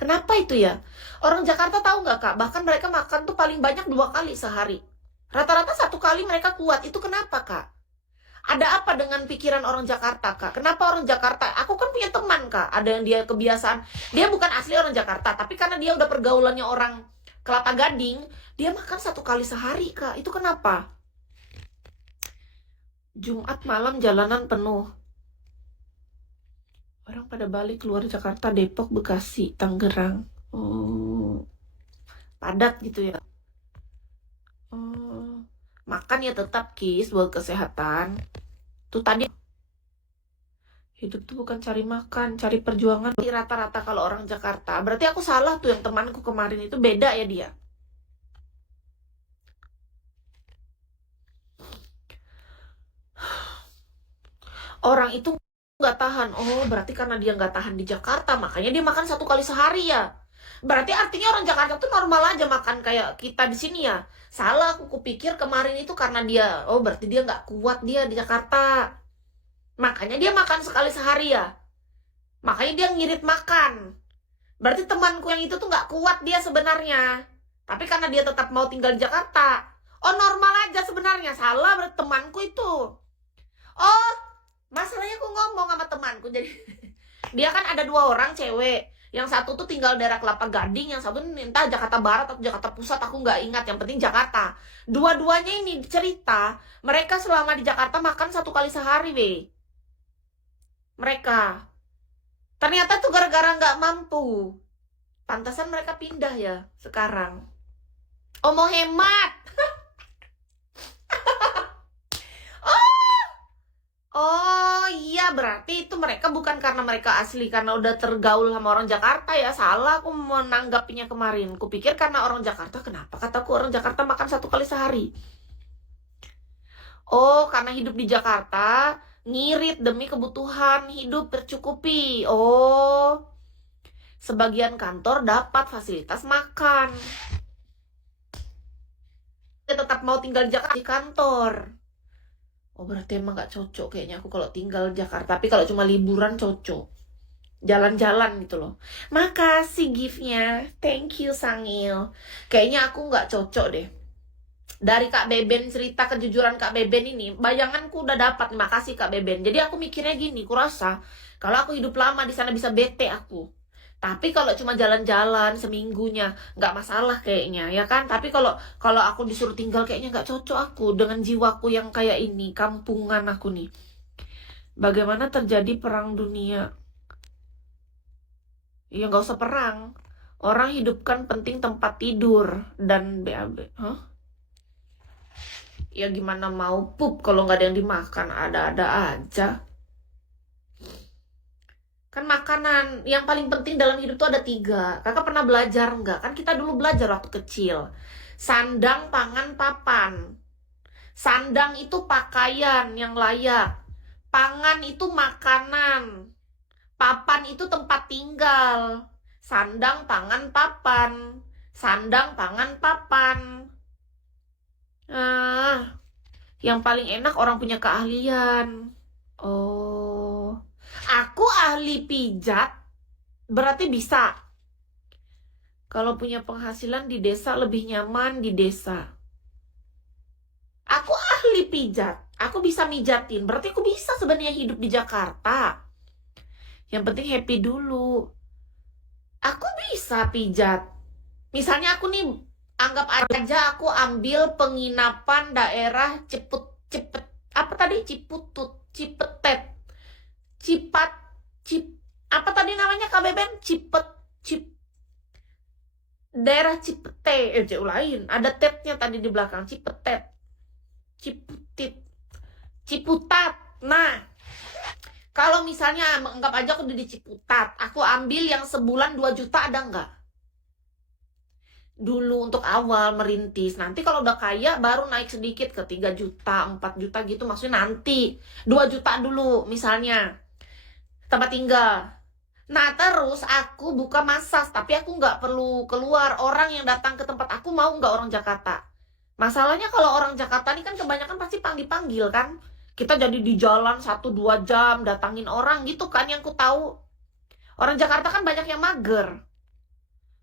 Kenapa itu ya? Orang Jakarta tahu nggak Kak? Bahkan mereka makan tuh paling banyak 2 kali sehari. Rata-rata 1 kali mereka kuat. Itu kenapa Kak? Ada apa dengan pikiran orang Jakarta Kak? Kenapa orang Jakarta? Aku kan punya teman Kak. Ada yang dia kebiasaan. Dia bukan asli orang Jakarta. Tapi karena dia udah pergaulannya orang Kelapa Gading. Dia makan 1 kali sehari Kak. Itu kenapa? Jumat malam jalanan penuh. Orang pada balik keluar Jakarta, Depok, Bekasi, Tangerang. Padat gitu ya. Makan ya tetap Kis buat kesehatan. Tuh tadi hidup tuh bukan cari makan, cari perjuangan. Rata-rata kalau orang Jakarta. Berarti aku salah tuh yang temanku kemarin itu beda ya dia. Orang itu nggak tahan. Oh, berarti karena dia nggak tahan di Jakarta, makanya dia makan 1 kali sehari ya. Berarti artinya orang Jakarta tuh normal aja makan kayak kita di sini ya. Salah, aku kupikir kemarin itu karena dia, oh berarti dia nggak kuat dia di Jakarta. Makanya dia makan sekali sehari ya. Makanya dia ngirit makan. Berarti temanku yang itu tuh nggak kuat dia sebenarnya. Tapi karena dia tetap mau tinggal di Jakarta. Oh normal aja sebenarnya. Salah berarti temanku itu. Oh, masalahnya aku ngomong sama temanku. Jadi dia kan ada 2 orang cewek. Yang satu tuh tinggal daerah Kelapa Gading, yang satu entah Jakarta Barat atau Jakarta Pusat, aku nggak ingat. Yang penting Jakarta. Dua-duanya ini cerita, mereka selama di Jakarta makan 1 kali sehari, weh. Mereka. Ternyata tuh gara-gara nggak mampu. Pantasan mereka pindah ya sekarang. Oh, mau hemat. Oh iya, berarti itu mereka bukan karena mereka asli, karena udah tergaul sama orang Jakarta ya. Salah aku menanggapinya kemarin. Kupikir karena orang Jakarta, kenapa kataku orang Jakarta makan 1 kali sehari? Oh, karena hidup di Jakarta, ngirit demi kebutuhan hidup tercukupi. Oh, sebagian kantor dapat fasilitas makan. Dia tetap mau tinggal di Jakarta di kantor. Oh, berarti emang gak cocok kayaknya aku kalau tinggal di Jakarta. Tapi kalau cuma liburan cocok. Jalan-jalan gitu loh. Makasih giftnya. Thank you Sangil. Kayaknya aku gak cocok deh. Dari Kak Beben, cerita kejujuran Kak Beben ini, bayanganku udah dapat. Makasih Kak Beben. Jadi aku mikirnya gini, kurasa kalau aku hidup lama di sana bisa bete aku. Tapi kalau cuma jalan-jalan seminggunya nggak masalah kayaknya, ya kan? Tapi kalau kalau aku disuruh tinggal kayaknya nggak cocok aku dengan jiwaku yang kayak ini, kampungan aku nih. Bagaimana terjadi perang dunia? Ya nggak usah perang. Orang hidup kan penting tempat tidur dan BAB. Hah? Ya gimana mau pup kalau nggak ada yang dimakan, ada-ada aja. Kan makanan yang paling penting dalam hidup tuh ada 3. Kakak pernah belajar nggak? Kan kita dulu belajar waktu kecil. Sandang, pangan, papan. Sandang itu pakaian yang layak. Pangan itu makanan. Papan itu tempat tinggal. Sandang, pangan, papan. Sandang, pangan, papan. Yang paling enak orang punya keahlian. Oh, aku ahli pijat, berarti bisa. Kalau punya penghasilan di desa lebih nyaman di desa. Aku ahli pijat, aku bisa mijatin, berarti aku bisa sebenarnya hidup di Jakarta. Yang penting happy dulu. Aku bisa pijat. Misalnya aku nih, anggap aja aku ambil penginapan daerah Cepet, apa tadi? Cipetet. Cipat, Cip, apa tadi namanya Kak Beben? Daerah Cipete, lain. Ada tetnya tadi di belakang, Cipetet. Ciputit, Ciputat. Nah, kalau misalnya anggap aja aku di Ciputat, aku ambil yang sebulan 2 juta ada nggak? Dulu untuk awal merintis. Nanti kalau udah kaya baru naik sedikit ke 3 juta, 4 juta gitu. Maksudnya nanti 2 juta dulu misalnya tempat tinggal. Nah terus aku buka massage, tapi aku nggak perlu keluar. Orang yang datang ke tempat aku mau nggak orang Jakarta? Masalahnya kalau orang Jakarta ini kan kebanyakan pasti panggil-panggil kan. Kita jadi di jalan 1-2 jam datangin orang gitu kan, yang ku tahu. Orang Jakarta kan banyak yang mager.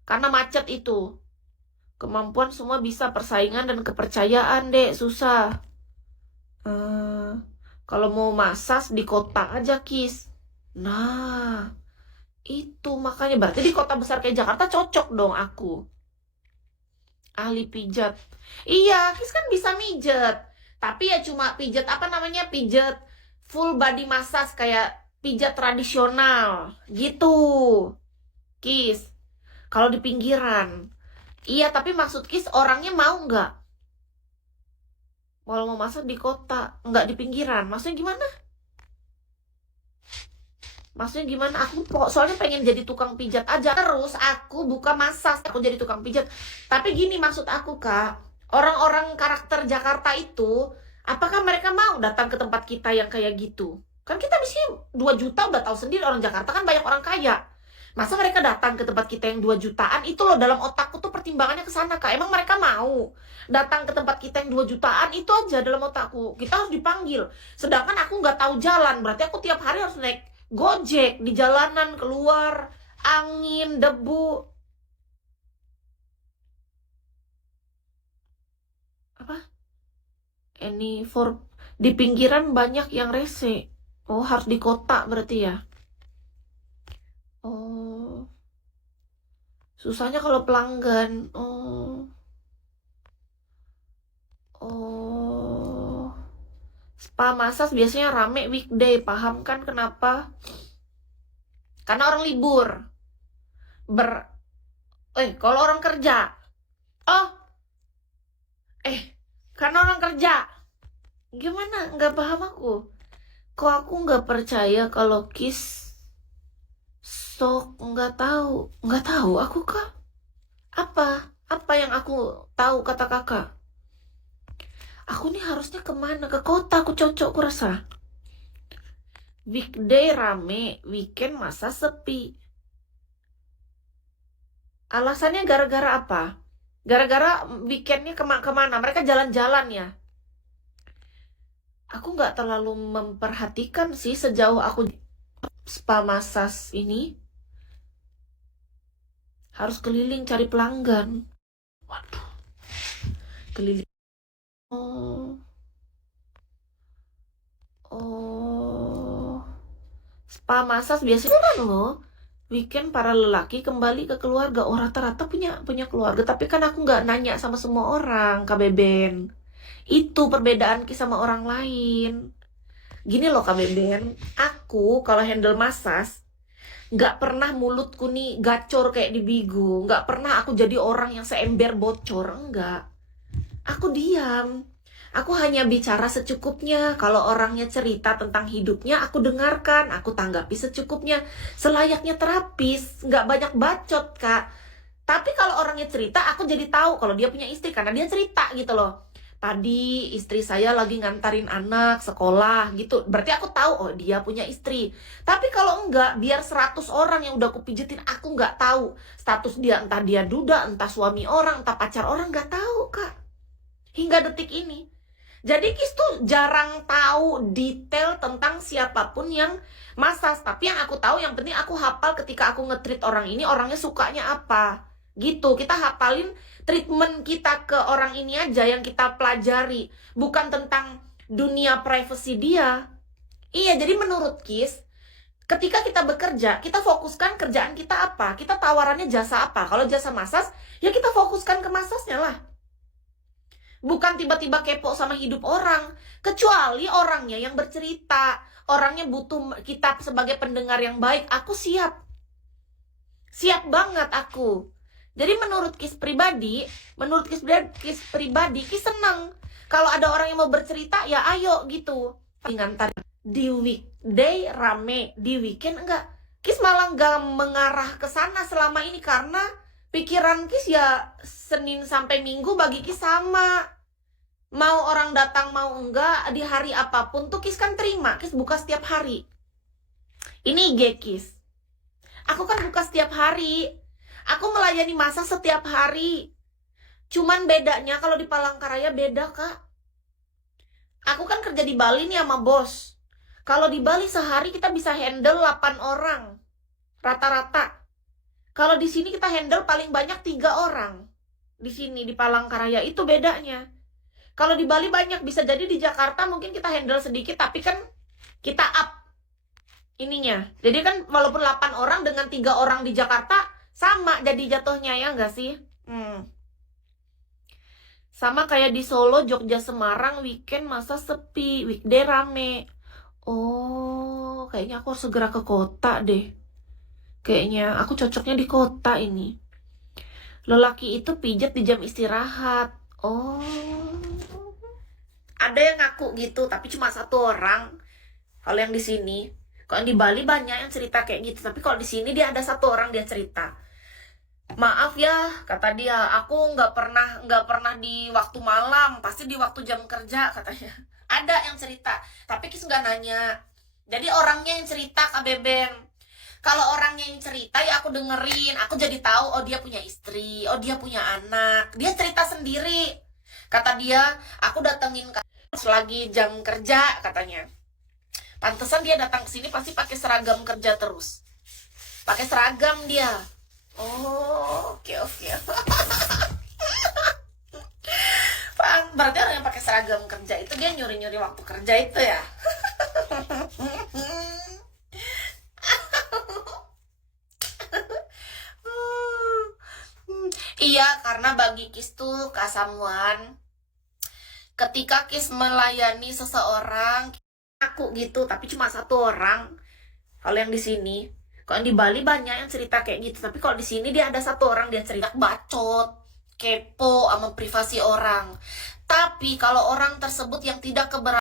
Karena macet itu. Kemampuan semua bisa, persaingan dan kepercayaan, Dek, susah. Eh, kalau mau massage di kota aja, Kis. Nah, itu makanya berarti di kota besar kayak Jakarta cocok dong aku. Ahli pijat. Iya, Kis kan bisa mijet. Tapi ya cuma pijat apa namanya? Pijat full body massage kayak pijat tradisional gitu. Kis, kalau di pinggiran. Iya, tapi maksud Kis orangnya mau nggak? Kalau mau masak di kota, nggak di pinggiran. Maksudnya gimana? Maksudnya gimana? Aku soalnya pengen jadi tukang pijat aja. Terus aku buka massage, aku jadi tukang pijat. Tapi gini maksud aku, Kak. Orang-orang karakter Jakarta itu, apakah mereka mau datang ke tempat kita yang kayak gitu? Kan kita di sini 2 juta udah tahu sendiri, orang Jakarta kan banyak orang kaya. Masa mereka datang ke tempat kita yang 2 jutaan? Itu loh dalam otakku tuh pertimbangannya ke sana, Kak. Emang mereka mau datang ke tempat kita yang 2 jutaan? Itu aja dalam otakku. Kita harus dipanggil. Sedangkan aku nggak tahu jalan. Berarti aku tiap hari harus naik Gojek di jalanan, keluar angin, debu. Apa? Any for di pinggiran banyak yang rese. Oh, harus di kota berarti ya. Oh, susahnya kalau pelanggan. Oh. Oh. Spa massage biasanya rame weekday, paham kan kenapa? Karena orang libur. Ber kalau orang kerja. Oh, eh, karena orang kerja. Gimana? Nggak paham aku. Kok aku nggak percaya kalau Kis sok nggak tahu aku kah? Apa? Apa yang aku tahu kata kakak? Aku nih harusnya kemana? Ke kota aku cocok ku rasa. Weekday rame, weekend masa sepi. Alasannya gara-gara apa? Gara-gara weekendnya kemana? Mereka jalan-jalan ya? Aku nggak terlalu memperhatikan sih sejauh aku spa massage ini. Harus keliling cari pelanggan. Waduh, keliling. Oh, oh. Spa massage biasanya kan loh. Weekend para lelaki kembali ke keluarga. Oh, rata-rata punya keluarga. Tapi kan aku nggak nanya sama semua orang, Kak Beben. Itu perbedaan sama orang lain. Gini loh Kak Beben, aku kalau handle massage, nggak pernah mulutku nih gacor kayak di Bigo. Nggak pernah aku jadi orang yang seember bocor. Enggak. Aku diam. Aku hanya bicara secukupnya. Kalau orangnya cerita tentang hidupnya, aku dengarkan. Aku tanggapi secukupnya. Selayaknya terapis. Nggak banyak bacot, Kak. Tapi kalau orangnya cerita, aku jadi tahu kalau dia punya istri. Karena dia cerita gitu loh. Tadi istri saya lagi ngantarin anak sekolah gitu. Berarti aku tahu, oh dia punya istri. Tapi kalau enggak, biar 100 orang yang udah aku pijetin, aku nggak tahu. Status dia, entah dia duda, entah suami orang, entah pacar orang, nggak tahu, Kak. Hingga detik ini. Jadi Kis tuh jarang tahu detail tentang siapapun yang massage. Tapi yang aku tahu, yang penting aku hafal ketika aku nge-treat orang ini, orangnya sukanya apa. Gitu, kita hafalin treatment kita ke orang ini aja yang kita pelajari. Bukan tentang dunia privasi dia. Iya, jadi menurut Kis, ketika kita bekerja, kita fokuskan kerjaan kita apa. Kita tawarannya jasa apa. Kalau jasa massage, ya kita fokuskan ke massage-nya lah. Bukan tiba-tiba kepo sama hidup orang. Kecuali orangnya yang bercerita. Orangnya butuh kita sebagai pendengar yang baik. Aku siap. Siap banget aku. Jadi menurut Kis pribadi, Kis seneng. Kalau ada orang yang mau bercerita, ya ayo gitu. Ngantar di weekday rame, di weekend enggak. Kis malah nggak mengarah ke sana selama ini karena pikiran Kis ya Senin sampai Minggu bagi Kis sama. Mau orang datang mau enggak, di hari apapun tuh Kis kan terima. Kis buka setiap hari. Ini IG Kis. Aku kan buka setiap hari. Aku melayani masa setiap hari. Cuman bedanya kalau di Palangkaraya beda, Kak. Aku kan kerja di Bali nih sama bos. Kalau di Bali sehari kita bisa handle 8 orang. Rata-rata. Kalau di sini kita handle paling banyak 3 orang. Di sini di Palangkaraya itu bedanya. Kalau di Bali banyak, bisa jadi di Jakarta mungkin kita handle sedikit, tapi kan kita up ininya. Jadi kan walaupun 8 orang dengan 3 orang di Jakarta sama jadi jatuhnya, ya enggak sih? Sama kayak di Solo, Jogja, Semarang, weekend masa sepi, weekday rame. Oh, kayaknya aku harus segera ke kota deh. Kayaknya aku cocoknya di kota ini. Lelaki itu pijat di jam istirahat. Oh, ada yang ngaku gitu, tapi cuma 1 orang. Kalau yang di sini, kalau yang di Bali banyak yang cerita kayak gitu, tapi kalau di sini dia ada 1 orang dia cerita. Maaf ya, kata dia, aku nggak pernah di waktu malam, pasti di waktu jam kerja, katanya. Ada yang cerita, tapi Kis nggak nanya. Jadi orangnya yang cerita, Kak Beben. Kalau orangnya yang cerita ya aku dengerin, aku jadi tahu, oh dia punya istri, oh dia punya anak. Dia cerita sendiri. Kata dia, aku datengin lagi jam kerja, katanya. Pantesan dia datang ke sini pasti pakai seragam kerja terus. Pakai seragam dia. Oh, oke. Berarti orang yang pakai seragam kerja itu dia nyuri-nyuri waktu kerja itu ya. Iya, karena bagi Kis tuh kasamuan, ketika Kis melayani seseorang, aku gitu, tapi cuma 1 orang. Kalau yang di sini, kalau yang di Bali banyak yang cerita kayak gitu, tapi kalau di sini dia ada 1 orang dia cerita bacot, kepo sama privasi orang. Tapi kalau orang tersebut yang tidak keberatan